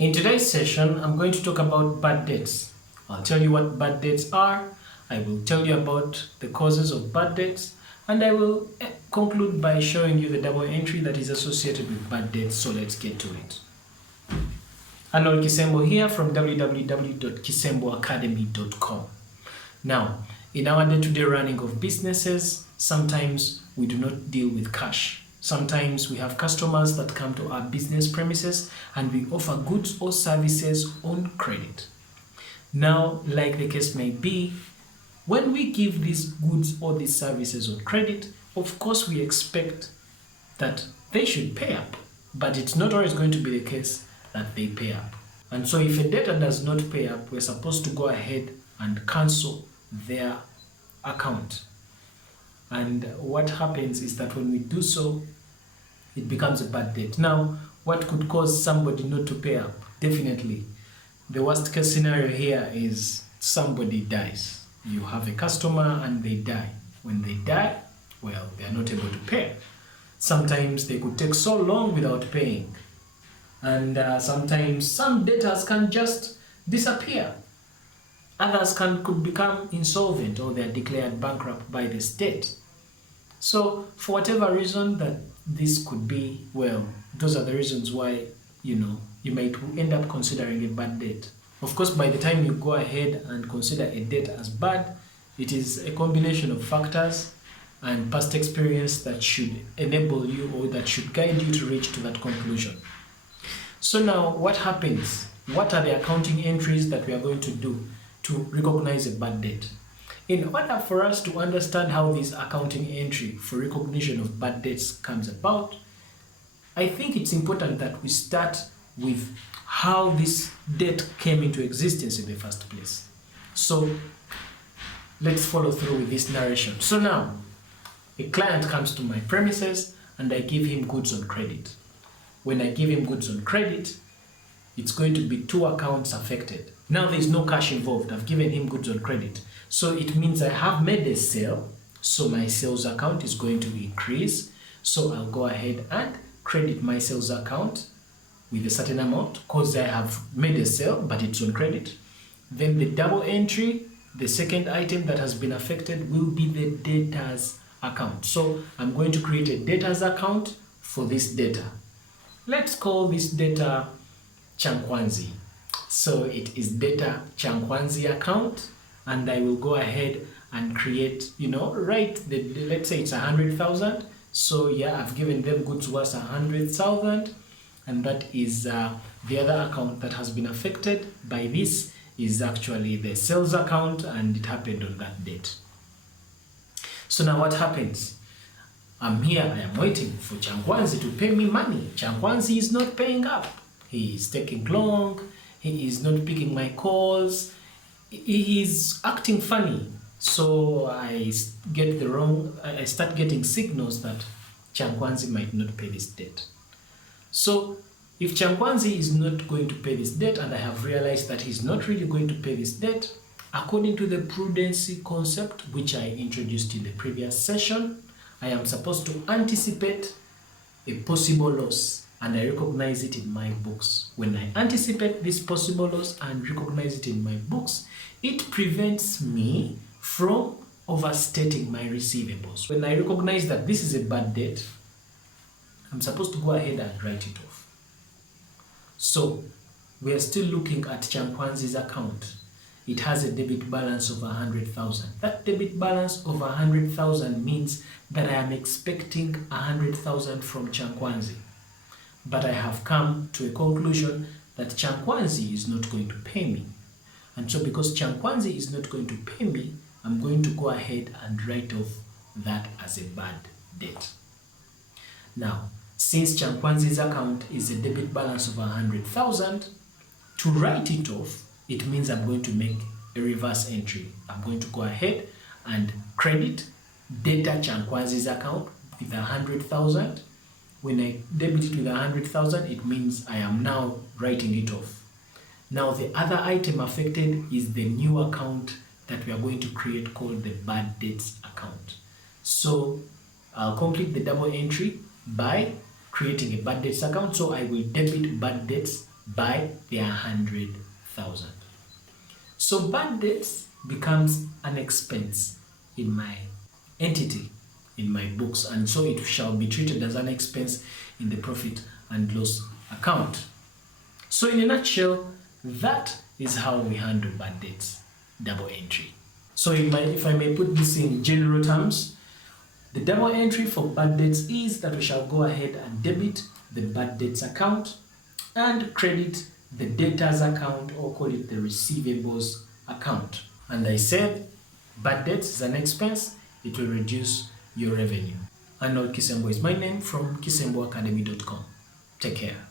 In today's session, I'm going to talk about bad debts. I'll tell you what bad debts are, I will tell you about the causes of bad debts, and I will conclude by showing you the double entry that is associated with bad debts, so let's get to it. Arnold Kisembo here from www.kisemboacademy.com. Now, in our day-to-day running of businesses, sometimes we do not deal with cash. Sometimes we have customers that come to our business premises and we offer goods or services on credit. Now, like the case may be, when we give these goods or these services on credit, of course we expect that they should pay up, but it's not always going to be the case that they pay up. And so if a debtor does not pay up, we're supposed to go ahead and cancel their account. And what happens is that when we do so, it becomes a bad debt. Now, what could cause somebody not to pay up? Definitely, the worst case scenario here is somebody dies. You have a customer and they die. When they die, well, they are not able to pay. Sometimes they could take so long without paying. And sometimes some debtors can just disappear. Others could become insolvent or they are declared bankrupt by the state. So for whatever reason that this could be, well, those are the reasons why, you might end up considering a bad debt. Of course, by the time you go ahead and consider a debt as bad, it is a combination of factors and past experience that should enable you or that should guide you to reach to that conclusion. So now what happens? What are the accounting entries that we are going to do to recognize a bad debt? In order for us to understand how this accounting entry for recognition of bad debts comes about, I think it's important that we start with how this debt came into existence in the first place. So let's follow through with this narration. So now, a client comes to my premises and I give him goods on credit. When I give him goods on credit, it's going to be two accounts affected. Now there's no cash involved. I've given him goods on credit. So it means I have made a sale. So my sales account is going to increase. So I'll go ahead and credit my sales account with a certain amount because I have made a sale, but it's on credit. Then the double entry, the second item that has been affected will be the debtors account. So I'm going to create a debtors account for this debtor. Let's call this debtor Chankwanzi. So it is debtor Chankwanzi account, and I will go ahead and create, let's say it's 100,000. So yeah, I've given them goods worth 100,000, and that is the other account that has been affected by this is actually the sales account, and it happened on that date. So now what happens? I'm here, I am waiting for Chankwanzi to pay me money. Chankwanzi is not paying up. He is taking long. He is not picking my calls. He is acting funny. So I start getting signals that Chankwanzi might not pay this debt. So if Chankwanzi is not going to pay this debt, and I have realized that he's not really going to pay this debt, according to the prudency concept, which I introduced in the previous session, I am supposed to anticipate a possible loss, and I recognize it in my books. When I anticipate this possible loss and recognize it in my books, it prevents me from overstating my receivables. When I recognize that this is a bad debt, I'm supposed to go ahead and write it off. So we are still looking at Chankwanzi's account. It has a debit balance of 100,000. That debit balance of 100,000 means that I am expecting 100,000 from Chankwanzi. But I have come to a conclusion that Chankwanzi is not going to pay me. And so because Chankwanzi is not going to pay me, I'm going to go ahead and write off that as a bad debt. Now, since Chankwanzi's account is a debit balance of 100,000, to write it off, it means I'm going to make a reverse entry. I'm going to go ahead and credit debtor Chankwanzi's account with 100,000. When I debit it with 100,000, it means I am now writing it off. Now the other item affected is the new account that we are going to create called the bad debts account. So I'll complete the double entry by creating a bad debts account. So I will debit bad debts by their 100,000. So bad debts becomes an expense in my entity, in my books, and so it shall be treated as an expense in the profit and loss account. So in a nutshell, that is how we handle bad debts, double entry. So if I may put this in general terms, the double entry for bad debts is that we shall go ahead and debit the bad debts account and credit the debtors account, or call it the receivables account. And I said bad debts is an expense, it will reduce your revenue. Arnold Kisembo is my name from kisemboacademy.com. Take care.